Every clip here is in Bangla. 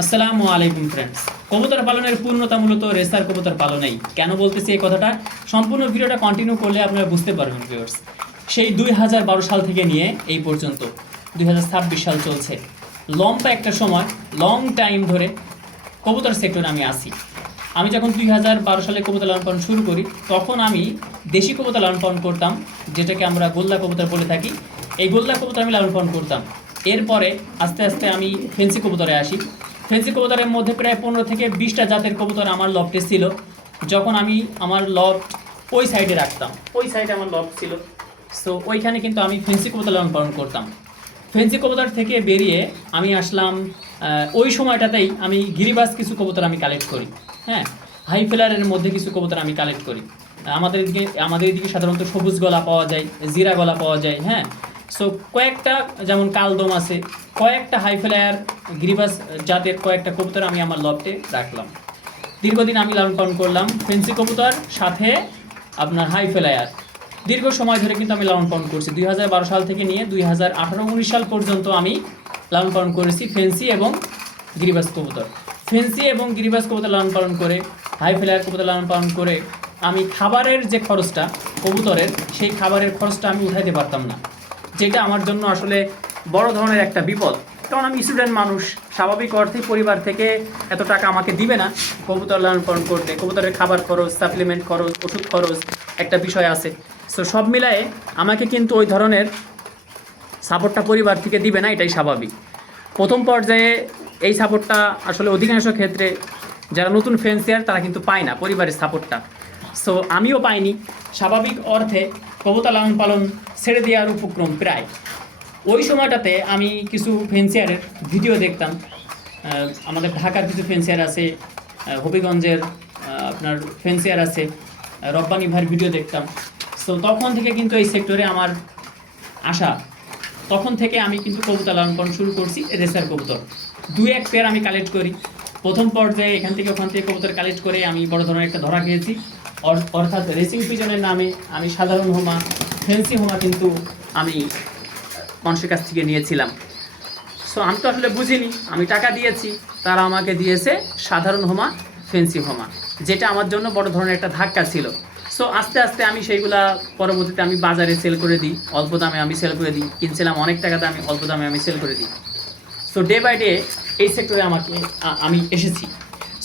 আসসালামু আলাইকুম ফ্রেন্ডস। কবুতর পালনের পূর্ণতা মূলত রেসার কবুতর পালনেই। কেন বলতেছি এই কথাটা, সম্পূর্ণ ভিডিওটা কন্টিনিউ করলে আপনারা বুঝতে পারবেন ভিউয়ার্স। সেই 2012 সাল থেকে নিয়ে এই পর্যন্ত 2026 সাল চলছে, লম্বা একটা সময়, লং টাইম ধরে কবুতর সেক্টরে আমি আসি। আমি যখন 2012 সালে কবুতর লালন পালন শুরু করি, তখন আমি দেশি কবুতর লালন পালন করতাম, যেটাকে আমরা গোল্লা কবুতর বলে থাকি। এই গোল্লা কবুতর আমি লালন পালন করতাম। এরপরে আস্তে আস্তে আমি ফেন্সি কবুতরে আসি। ফেন্সি কবুতরের মধ্যে প্রায় 15 থেকে 20টা জাতের কবুতর আমার লফটে ছিল। যখন আমি আমার লফট ওই সাইডে রাখতাম, ওই সাইডে আমার লফট ছিল, সো ওইখানে কিন্তু আমি ফেন্সি কবুতর লালন পালন করতাম। ফেন্সি কবুতর থেকে বেরিয়ে আমি আসলাম, ওই সময়টাতেই আমি গিরিবাজ কিছু কবুতর আমি কালেক্ট করি। হ্যাঁ, হাই ফ্লায়ারের মধ্যে কিছু কবুতর আমি কালেক্ট করি। আমাদের এদিকে সাধারণত সবুজ গলা পাওয়া যায়, জিরা গলা পাওয়া যায়। হ্যাঁ, সো কয়েকটা যেমন কালদম আছে, কয়েকটা হাই ফ্লায়ার গিরিবাজ জাতের কয়েকটা কবুতর আমি আমার লফটে রাখলাম। দীর্ঘদিন আমি লালন পালন করলাম ফেন্সি কবুতর সাথে আপনার হাই ফ্লায়ার। দীর্ঘ সময় ধরে কিন্তু আমি লালন পালন করছি। 2012 সাল থেকে নিয়ে 2018-19 সাল পর্যন্ত আমি লালন পালন করেছি ফেন্সি এবং গিরিবাজ কবুতর। ফেন্সি এবং গিরিবাজ কবুতর লালন পালন করে, হাই ফ্লায়ার কবুতর লালন পালন করে আমি খাবারের যে খরচটা কবুতরের, সেই খাবারের খরচটা আমি উঠাইতে পারতাম না, যেটা আমার জন্য আসলে বড় ধরনের একটা বিপদ। কারণ আমি স্টুডেন্ট মানুষ, স্বাভাবিক অর্থে পরিবার থেকে এত টাকা আমাকে দিবে না কবুতর লালন পালন করতে। কবুতরের খাবার খরচ, সাপ্লিমেন্ট খরচ, ওষুধ খরচ একটা বিষয় আছে। সো সব মিলায়ে আমাকে কিন্তু ওই ধরনের সাপোর্টটা পরিবার থেকে দিবে না, এটাই স্বাভাবিক। প্রথম পর্যায়ে এই সাপোর্টটা আসলে অধিকাংশ ক্ষেত্রে যারা নতুন ফেন্সিয়ার তারা কিন্তু পায় না পরিবারের সাপোর্টটা। সো আমিও পাইনি। স্বাভাবিক অর্থে কবুতর লালন পালন ছেড়ে দেওয়ার উপক্রম প্রায়। ওই সময়টাতে আমি কিছু ফেন্সিয়ারের ভিডিও দেখতাম। আমাদের ঢাকার কিছু ফেন্সিয়ার আছে, হবিগঞ্জের আপনার ফেন্সিয়ার আছে, রব্বানি ভাইয়ের ভিডিও দেখতাম। সো তখন থেকে কিন্তু এই সেক্টরে আমার আসা। তখন থেকে আমি কিন্তু কবুতর লালন পালন শুরু করছি রেসার কবুতর। 2-1 পেয়ার আমি কালেক্ট করি। প্রথম পর্যায়ে এখান থেকে ওখান থেকে কবুতর কালেক্ট করে আমি বড় ধরনের একটা ধরা খেয়েছি। অর্থাৎ রেসিং পিজনের নামে আমি সাধারণ হোমা, ফেন্সি হোমা কিন্তু আমি মানুষের কাছ থেকে নিয়েছিলাম। সো আমি তো আসলে বুঝিনি, আমি টাকা দিয়েছি, তারা আমাকে দিয়েছে সাধারণ হোমা, ফেন্সি হোমা, যেটা আমার জন্য বড় ধরনের একটা ধাক্কা ছিল। সো আস্তে আস্তে আমি সেইগুলা পরবর্তীতে আমি বাজারে সেল করে দিই, অল্প দামে আমি সেল করে দিই। কিনছিলাম অনেক টাকা দামে, অল্প দামে আমি সেল করে দিই। সো ডে বাই ডে এই সেক্টরে আমি এসেছি।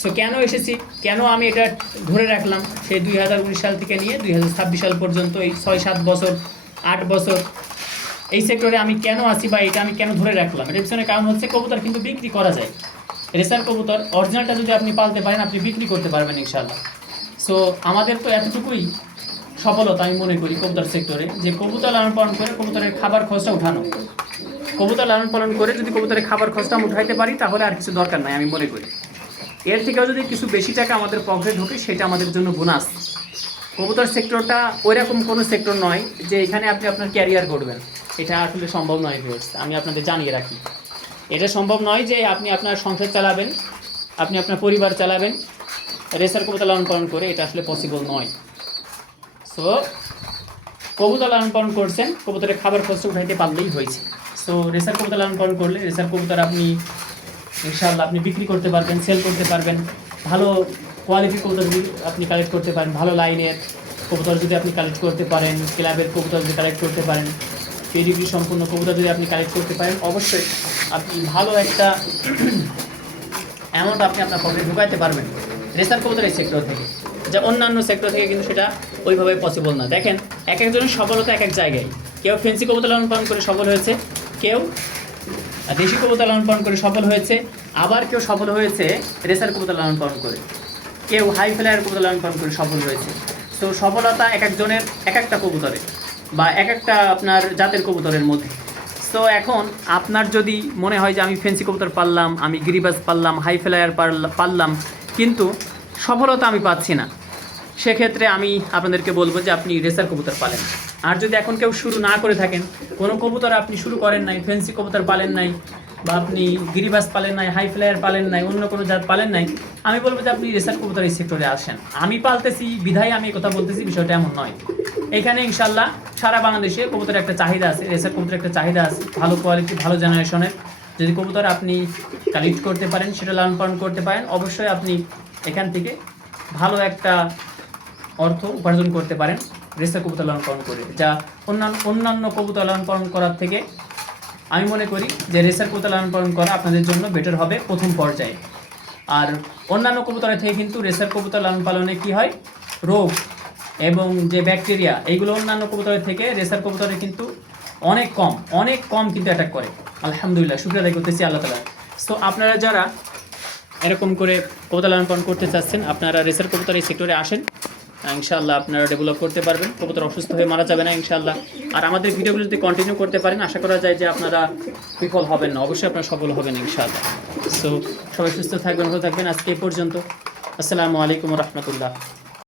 সো কেন এসেছি, কেন আমি এটা ধরে রাখলাম সেই 2019 সাল থেকে নিয়ে 2026 সাল পর্যন্ত, এই 6-7 বছর 8 বছর এই সেক্টরে আমি কেন আসি বা এটা আমি কেন ধরে রাখলাম, এর পিছনে কারণ হচ্ছে কবুতর কিন্তু বিক্রি করা যায়। রেসার কবুতর অরিজিনালটা যদি আপনি পালতে পারেন, আপনি বিক্রি করতে পারবেন ইনশাল্লাহ। সো আমাদের তো এতটুকুই সফলতা আমি মনে করি কবুতর সেক্টরে, যে কবুতর লালন পালন করে কবুতরের খাবার খরচটা উঠানো। কবুতর লালন পালন করে যদি কবুতরের খাবার খরচটা উঠাইতে পারি, তাহলে আর কিছু দরকার নাই আমি মনে করি। এর থেকেও যদি কিছু বেশি টাকা আমাদের পকেটে ঢোকে, সেটা আমাদের জন্য বোনাস। কবুতর সেক্টরটা ওইরকম কোনো সেক্টর নয় যে এখানে আপনি আপনার ক্যারিয়ার করবেন, এটা আসলে সম্ভব নয় ভিউয়ার্স। আমি আপনাদের জানিয়ে রাখি, এটা সম্ভব নয় যে আপনি আপনার সংসার চালাবেন, আপনি আপনার পরিবার চালাবেন রেসার কবুতর লালন পালন করে, এটা আসলে পসিবল নয়। সো কবুতর লালন পালন করছেন, কবুতরের খাবার খরচ উঠাইতে পারলেই হয়েছে। সো রেসার কবুতর লালন পালন করলে রেসার কবুতর আপনি ইনশাআল্লাহ আপনি বিক্রি করতে পারবেন, সেল করতে পারবেন। ভালো কোয়ালিটির কবুতর যদি আপনি কালেক্ট করতে পারেন, ভালো লাইনের কবুতর যদি আপনি কালেক্ট করতে পারেন, ক্লাবের কবুতর যদি কালেক্ট করতে পারেন, পেডিগ্রি সম্পূর্ণ কবুতর যদি আপনি কালেক্ট করতে পারেন, অবশ্যই আপনি ভালো একটা অ্যামাউন্ট আপনি আপনার পকেটে ঢুকাইতে পারবেন রেসার কবুতর এই সেক্টর থেকে, যা অন্যান্য সেক্টর থেকে কিন্তু সেটা ওইভাবে পসিবল না। দেখেন, এক একজনের সফলতা এক এক জায়গায়। কেউ ফেন্সি কবুতর লালন পালন করে সফল হয়েছে, কেউ দেশি কবুতর লালন পালন করে সফল হয়েছে, আবার কেউ সফল হয়েছে রেসার কবুতর লালন পালন করে, কেউ হাই ফ্লায়ার কবুতর লালন পালন করে সফল হয়েছে। তো সফলতা এক একজনের এক একটা কবুতরে বা এক একটা আপনার জাতের কবুতরের মধ্যে। সো এখন আপনার যদি মনে হয় যে আমি ফেন্সি কবুতর পাললাম, আমি গিরিবাজ পাললাম, হাই ফ্লায়ার পাললাম, কিন্তু সফলতা আমি পাচ্ছি না, সেক্ষেত্রে আমি আপনাদেরকে বলবো যে আপনি রেসার কবুতর পালেন। আর যদি এখন কেউ শুরু না করে থাকেন, কোনো কবুতর আপনি শুরু করেন নাই, ফেন্সি কবুতর পালেন নাই, বা আপনি গিরিবাজ পালেন নাই, হাই ফ্লায়ার পালেন নাই, অন্য কোনো জাত পালেন নাই, আমি বলবো যে আপনি রেসার কবুতর এই সেক্টরে আসেন। আমি পালতেছি বিধায় আমি কথা বলতেছি, বিষয়টা এমন নয়। এখানে ইনশাল্লাহ সারা বাংলাদেশে কবুতরের একটা চাহিদা আছে, রেসার কবুতরের একটা চাহিদা আছে, ভালো কোয়ালিটি, ভালো জেনারেশনের, যদি কবুতর আপনি কালেক্ট করতে পারেন, সেটা লালন পালন করতে পারেন, অবশ্যই আপনি এখান থেকে ভালো একটা অর্থ উপার্জন করতে পারেন রেসার কবুতর লালন পালন করে, যা অন্যান্য কবুতর লালন পালন করার থেকে আমি মনে করি যে রেসার কবুতর লালন পালন করা আপনাদের জন্য বেটার হবে প্রথম পর্যায়ে। আর অন্যান্য কবুতরের থেকে কিন্তু রেসার কবুতর লালন পালনে কি হয়, রোগ এবং যে ব্যাকটেরিয়া এইগুলো অন্যান্য কবুতরের থেকে রেসার কবুতরে কিন্তু অনেক কম কিন্তু অ্যাটাক করে। আলহামদুলিল্লাহ, শুকরিয়া আদায় করতেছি আল্লাহ তাআলা। সো আপনারা যারা এরকম করে কবুতর লালন পালন করতে চাচ্ছেন, আপনারা রেসার কবুতর এই সেক্টরে আসেন, ইনশাআল্লাহ আপনারা ডেভেলপ করতে পারবেন, কবুতর অসুস্থ হয়ে মারা যাবে না ইনশাআল্লাহ। আর আমাদের ভিডিওগুলো যদি কন্টিনিউ করতে পারেন, আশা করা যায় যে আপনারা বিফল হবেন না, অবশ্যই আপনারা সফল হবেন ইনশাআল্লাহ। সো সবাই সুস্থ থাকবেন, ভালো থাকবেন। আজকে এই পর্যন্ত। আসসালামু আলাইকুম রহমতুল্লাহ।